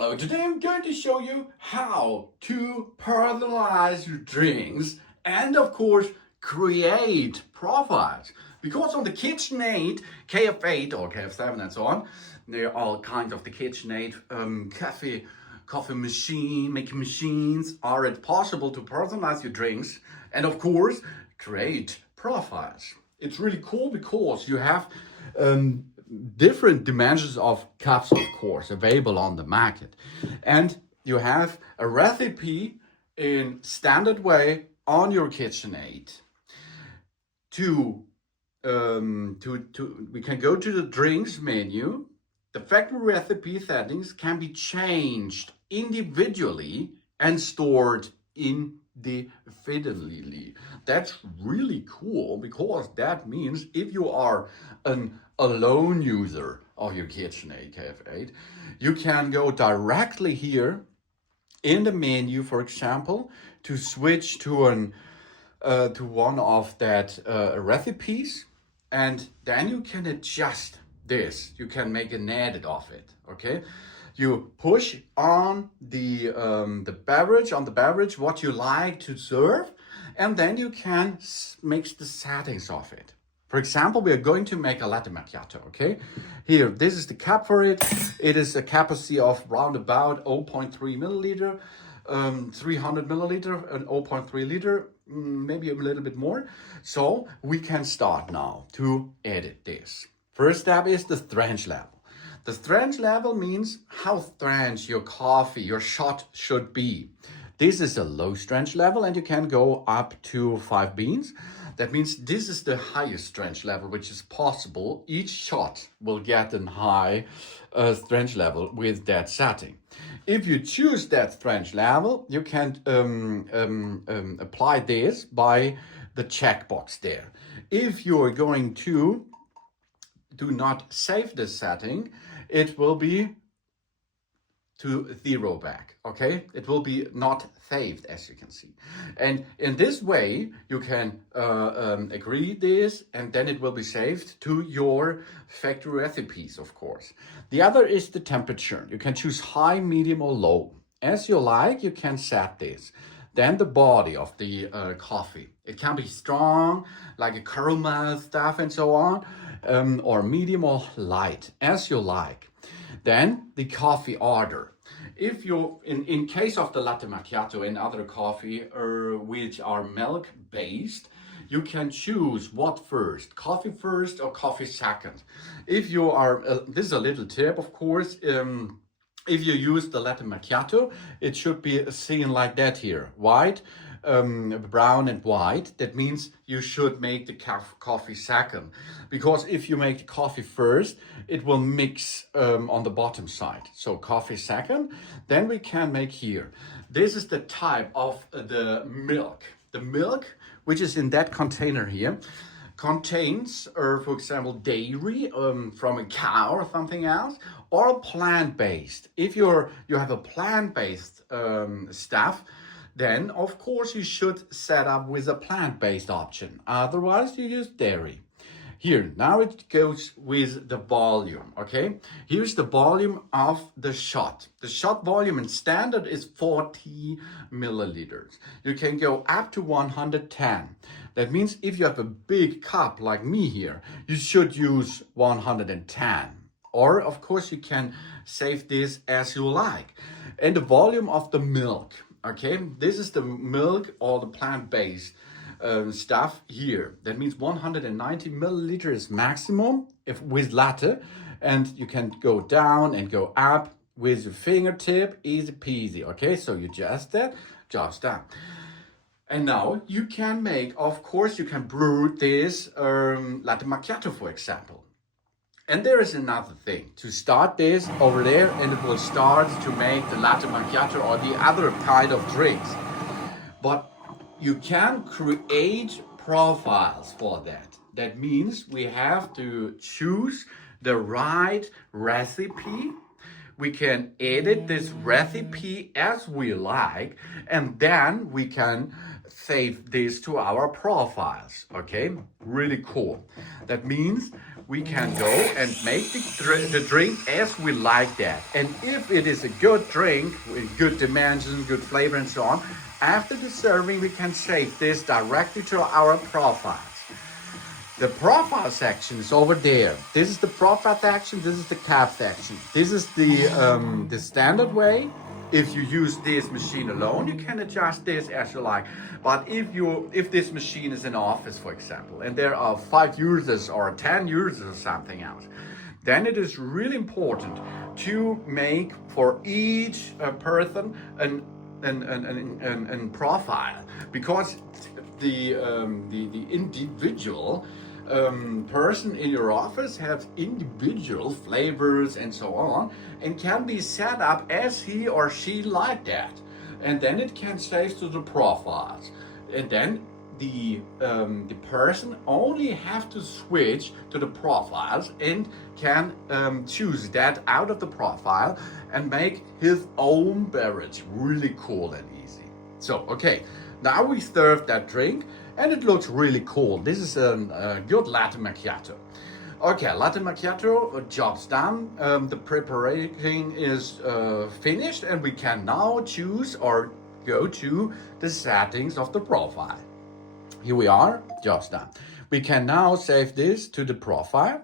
Hello, today I'm going to show you how to personalize your drinks and of course create profiles. Because on the KitchenAid, KF8 or KF7 and so on, there are all kinds of the KitchenAid coffee machine, making machines. Are it possible to personalize your drinks and of course create profiles? It's really cool because you have different dimensions of cups, of course, available on the market. And you have a recipe in standard way on your KitchenAid. We can go to the drinks menu. The factory recipe settings can be changed individually and stored individually. That's really cool because that means if you are an alone user of your KitchenAid KF8, you can go directly here in the menu, for example, to switch to one of that recipes, and then you can adjust this. You can make an edit of it. Okay, you push on the beverage what you like to serve, and then you can mix the settings of it. For example, we are going to make a latte macchiato, okay? Here, this is the cup for it. It is a capacity of round about 0.3 milliliter, 300 milliliter and 0.3 liter, maybe a little bit more. So we can start now to edit this. First step is the strength level. The strength level means how strength your coffee, your shot should be. This is a low strength level and you can go up to 5 beans. That means this is the highest strength level which is possible. Each shot will get a high strength level with that setting. If you choose that strength level, you can apply this by the checkbox there. If you are going to do not save this setting, it will be to 0 back, okay? It will be not saved, as you can see. And in this way, you can agree this, and then it will be saved to your factory recipes, of course. The other is the temperature. You can choose high, medium, or low. As you like, you can set this. Then the body of the coffee. It can be strong, like a caramel stuff and so on, or medium or light, as you like. Then the coffee order. If you, in case of the latte macchiato and other coffee which are milk based, you can choose what first, coffee first or coffee second. If you are, this is a little tip, of course. If you use the latte macchiato, it should be seen like that here, white, brown and white. That means you should make the coffee second, because if you make the coffee first, it will mix on the bottom side. So coffee second, then we can make here. This is the type of the milk. The milk, which is in that container here, contains, for example, dairy from a cow or something else, or plant-based. If you have a plant-based stuff, then of course you should set up with a plant-based option. Otherwise, you use dairy. Here, now it goes with the volume, okay? Here's the volume of the shot. The shot volume in standard is 40 milliliters. You can go up to 110. That means if you have a big cup like me here, you should use 110. Or, of course, you can save this as you like. And the volume of the milk, okay? This is the milk or the plant-based stuff here. That means 190 milliliters maximum if with latte, and you can go down and go up with your fingertip, easy peasy. Okay, so you just that, just that. And now you can make, of course, you can brew this latte macchiato, for example. And there is another thing. To start this over there, and it will start to make the latte macchiato or the other kind of drinks. But you can create profiles for that. That means we have to choose the right recipe. We can edit this recipe as we like, and then we can save this to our profiles. Okay, really cool. That means we can go and make the drink as we like that. And if it is a good drink with good dimensions, good flavor and so on, after the serving we can save this directly to our profiles. The profile section is over there. This is the profile section, this is the cap section. This is the standard way. If you use this machine alone, you can adjust this as you like. But if this machine is in office, for example, and there are 5 users or 10 users or something else, then it is really important to make for each person an profile, because the individual person in your office have individual flavors and so on, and can be set up as he or she like that, and then it can save to the profiles, and then the person only have to switch to the profiles and can choose that out of the profile and make his own beverage really cool and easy. So okay, now we serve that drink and it looks really cool. This is a good latte macchiato. Okay, latte macchiato, job's done. The preparation is finished, and we can now choose or go to the settings of the profile. Here we are, job's done. We can now save this to the profile.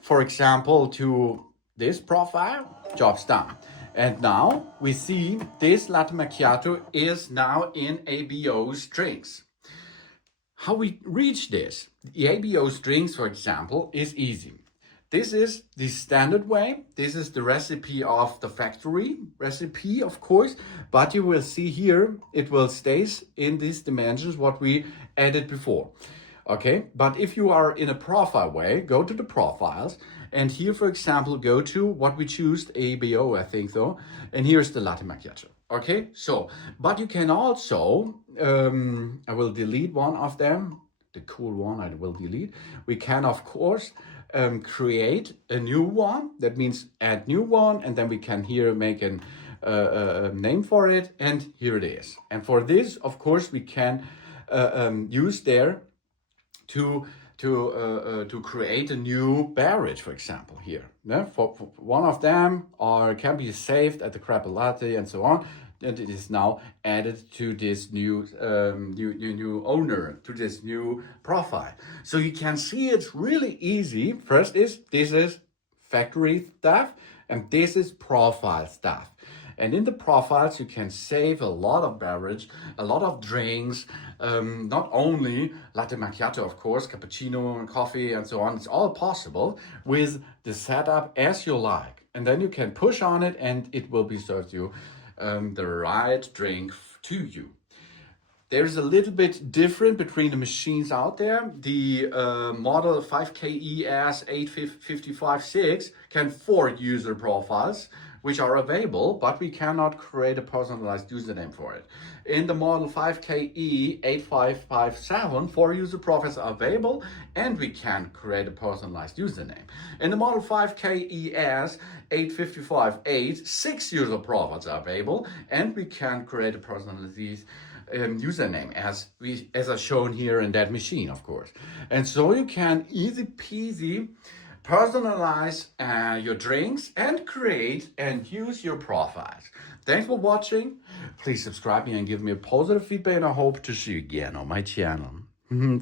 For example, to this profile, job's done. And now we see this latte macchiato is now in ABO strings. How we reach this? The ABO strings, for example, is easy. This is the standard way. This is the recipe of the factory recipe, of course, but you will see here, it will stay in these dimensions what we added before. Okay, but if you are in a profile way, go to the profiles, and here, for example, go to what we choose, ABO, I think so, and here's the latte macchiato. Okay, so, but you can also, I will delete one of them, the cool one I will delete. We can, of course, create a new one. That means add new one, and then we can here make a name for it, and here it is. And for this, of course, we can use there to create a new beverage, for example, here. Yeah? For one of them, or can be saved at the creat latte and so on, and it is now added to this new owner, to this new profile. So you can see it's really easy. First this is factory stuff, and this is profile stuff. And in the profiles, you can save a lot of beverage, a lot of drinks, not only latte macchiato, of course, cappuccino, coffee, and so on. It's all possible with the setup as you like. And then you can push on it, and it will be served you the right drink to you. There's a little bit different between the machines out there. The model 5KF8 can 4 user profiles, which are available, but we cannot create a personalized username for it. In the model 5KE8557, 4 user profiles are available, and we can create a personalized username. In the model 5KES8558, 6 user profiles are available, and we can create a personalized username as shown here in that machine, of course. And so you can easy peasy personalize your drinks and create and use your profiles. Thanks for watching. Please subscribe me and give me a positive feedback, and I hope to see you again on my channel. Soon.